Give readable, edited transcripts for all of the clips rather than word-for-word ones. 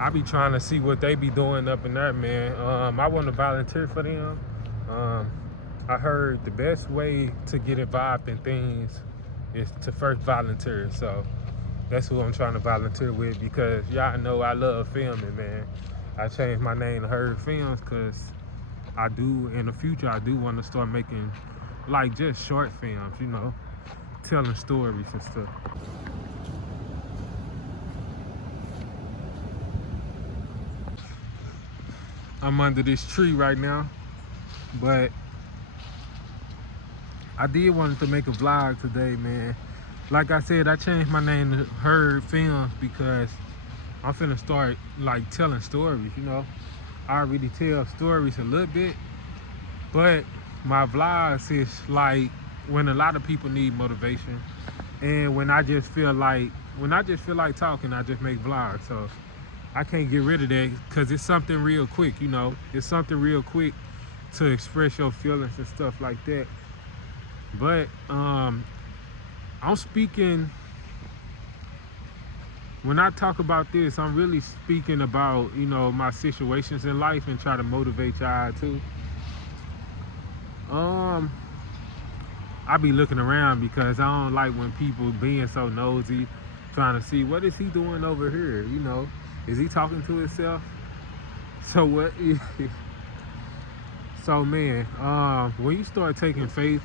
I be trying to see what they be doing up in there, man. I want to volunteer for them. Um, I heard the best way to get involved in things is to first volunteer. So that's who I'm trying to volunteer with because y'all know I love filming, man. I changed my name to Heard Films because I do, in the future, I do want to start making like just short films, telling stories and stuff. I'm under this tree right now, but I did want to make a vlog today, man. Like I said, I changed my name to Heard Films because I'm finna start like telling stories, I already tell stories a little bit, but my vlogs is like when a lot of people need motivation and when I just feel like talking, I just make vlogs. So I can't get rid of that because it's something real quick, It's something real quick to express your feelings and stuff like that. But I'm speaking, when I talk about this, I'm really speaking about, my situations in life and try to motivate y'all too. I be looking around because I don't like when people being so nosy, trying to see what is he doing over here, Is he talking to himself? So what? So man, when you start taking faith,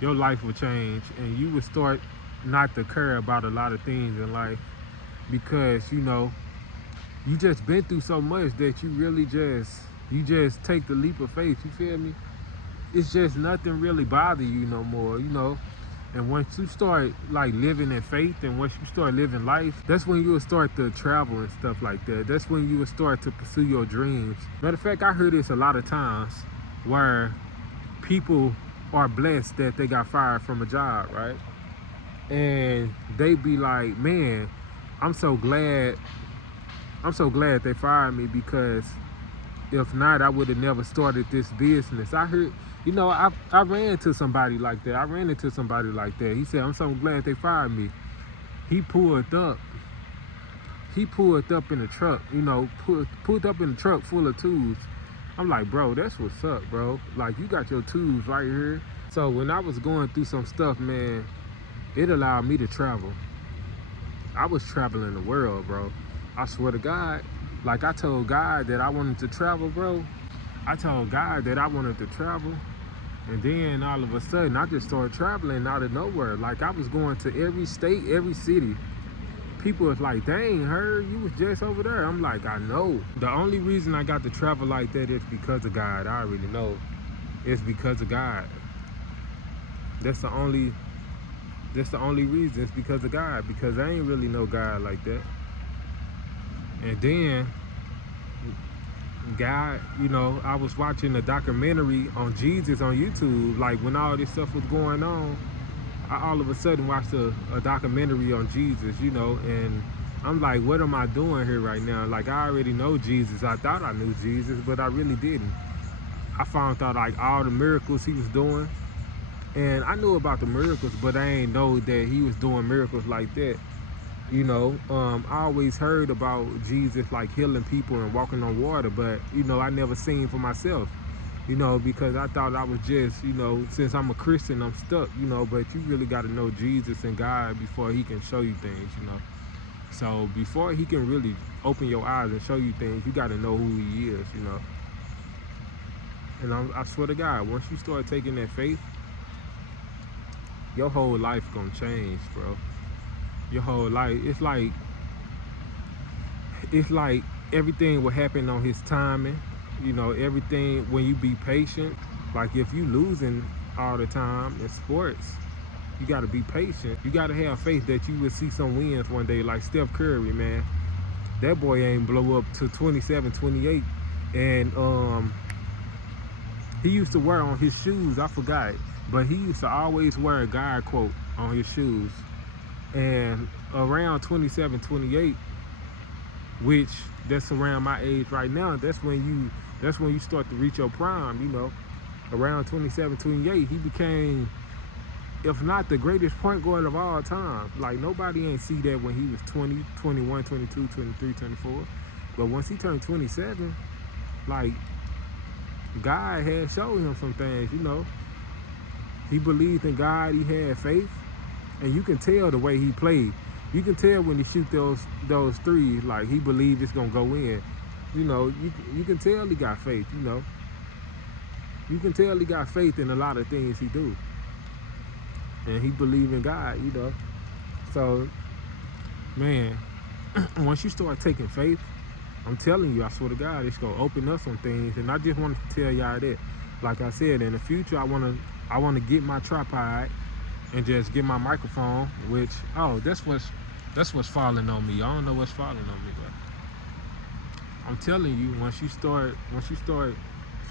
your life will change and you will start not to care about a lot of things in life because you just been through so much that you really just take the leap of faith. You feel me? It's just nothing really bother you no more, And once you start like living in faith and once you start living life, that's when you will start to travel and stuff like that. That's when you will start to pursue your dreams. Matter of fact, I heard this a lot of times where people are blessed that they got fired from a job, right? And they be like, man, I'm so glad they fired me because if not, I would have never started this business. I heard, I ran into somebody like that. He said, I'm so glad they fired me. He pulled up in a truck, pulled up in a truck full of tools. I'm like, bro, that's what's up, bro. Like, you got your tools right here. So when I was going through some stuff, man, it allowed me to travel. I was traveling the world, bro. I swear to God. Like, I told God that I wanted to travel, bro. And then all of a sudden, I just started traveling out of nowhere. Like, I was going to every state, every city. People was like, dang, Heard, you was just over there. I'm like, I know. The only reason I got to travel like that is because of God. I already know. It's because of God. That's the only reason. It's because of God. Because I ain't really know God like that. And then God, I was watching a documentary on Jesus on YouTube. Like when all this stuff was going on, I all of a sudden watched a documentary on Jesus, and I'm like, what am I doing here right now? Like, I already know Jesus. I thought I knew Jesus, but I really didn't. I found out like all the miracles he was doing, and I knew about the miracles, but I ain't know that he was doing miracles like that. I always heard about Jesus like healing people and walking on water, but I never seen for myself, because I thought I was just, since I'm a Christian, I'm stuck, but you really got to know Jesus and God before he can show you things, So before he can really open your eyes and show you things, you got to know who he is, And I swear to God, once you start taking that faith, your whole life gonna change, bro. Your whole life. It's like everything will happen on his timing. Everything, when you be patient. Like if you losing all the time in sports, you got to be patient. You got to have faith that you will see some wins one day. Like Steph Curry, man. That boy ain't blow up to 27, 28. And he used to wear on his shoes, I forgot, but he used to always wear a God quote on his shoes. And around 27, 28, which that's around my age right now, that's when you start to reach your prime, Around 27, 28, he became, if not the greatest point guard of all time. Like, nobody ain't see that when he was 20, 21, 22, 23, 24. But once he turned 27, like, God had showed him some things, you know. He believed in God, he had faith, and you can tell the way he played. You can tell when he shoot those threes, like he believed it's gonna go in. You know, you can tell he got faith, you know. You can tell he got faith in a lot of things he do. And he believed in God, you know. So, man, once you start taking faith, I'm telling you, I swear to God, it's gonna open up some things. And I just wanted to tell y'all that. Like I said, in the future, I wanna get my tripod and just get my microphone, which, oh, that's what's falling on me. I don't know what's falling on me, but I'm telling you, once you start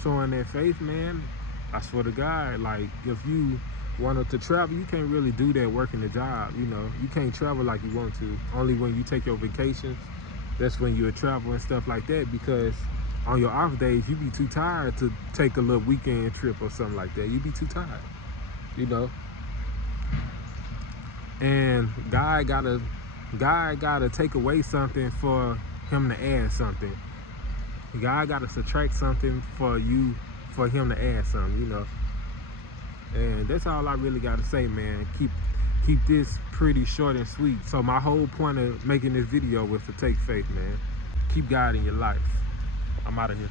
showing that faith, man, I swear to God, like, if you wanted to travel, you can't really do that working the job, you know. You can't travel like you want to. Only when you take your vacations, that's when you'll travel and stuff like that, because on your off days, you be too tired to take a little weekend trip or something like that. You be too tired, you know. And God gotta take away something for him to add something. God gotta subtract something for him to add something, you know. And that's all I really gotta say, man. Keep this pretty short and sweet. So my whole point of making this video was to take faith, man. Keep God in your life. I'm out of here.